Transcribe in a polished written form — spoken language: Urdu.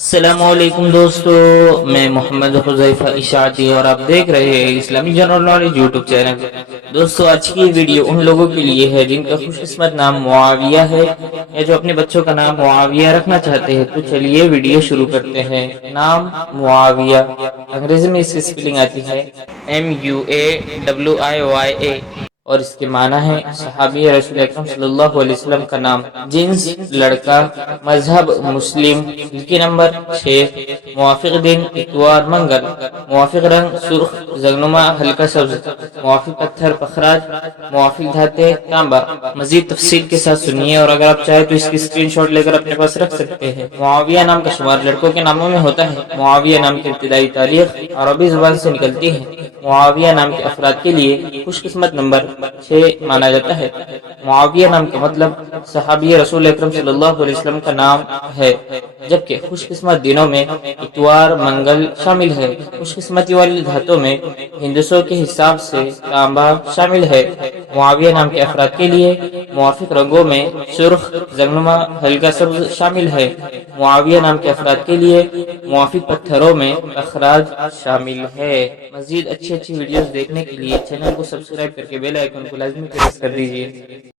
السلام علیکم دوستو، میں محمد حذیفہ اشاعتی اور آپ دیکھ رہے ہیں اسلامی جنرل نالج یوٹیوب چینل۔ دوستو آج کی یہ ویڈیو ان لوگوں کے لیے ہے جن کا خوش قسمت نام معاویہ ہے یا جو اپنے بچوں کا نام معاویہ رکھنا چاہتے ہیں۔ تو چلیے ویڈیو شروع کرتے ہیں۔ نام معاویہ، انگریزی میں اس کی سپیلنگ آتی ہے MUAWIYA اور اس کے معنی ہے صحابی رسول اکرم صلی اللہ علیہ وسلم کا نام۔ جنس لڑکا، مذہب مسلم، ہجری نمبر 6، موافق دن اتوار منگل، موافق رنگ سرخ زگنما ہلکا سبز، موافق پتھر پخراج، موافق دھاتیں تانبا۔ مزید تفصیل کے ساتھ سنیے اور اگر آپ چاہیں تو اس کی اسکرین شاٹ لے کر اپنے پاس رکھ سکتے ہیں۔ معاویہ نام کا شمار لڑکوں کے ناموں میں ہوتا ہے۔ معاویہ نام کی ابتدائی تاریخ عربی زبان سے نکلتی ہے۔ معاویہ نام کے افراد کے لیے خوش قسمت نمبر 6 مانا جاتا ہے۔ معاویہ نام کا مطلب صحابی رسول اکرم صلی اللہ علیہ وسلم کا نام ہے، جبکہ خوش قسمت دنوں میں اتوار منگل شامل ہے۔ خوش قسمتی والی دھاتوں میں ہندسوں کے حساب سے تانبا شامل ہے۔ معاویہ نام کے افراد کے لیے موافق رنگوں میں سرخ زگنما ہلکا سبز شامل ہے۔ معاویہ نام کے افراد کے لیے موافق پتھروں میں اخراج شامل ہے۔ مزید اچھی ویڈیوز دیکھنے کے لیے چینل کو سبسکرائب کر کے بیل آئیکن کو لازمی پریس کر دیجیے۔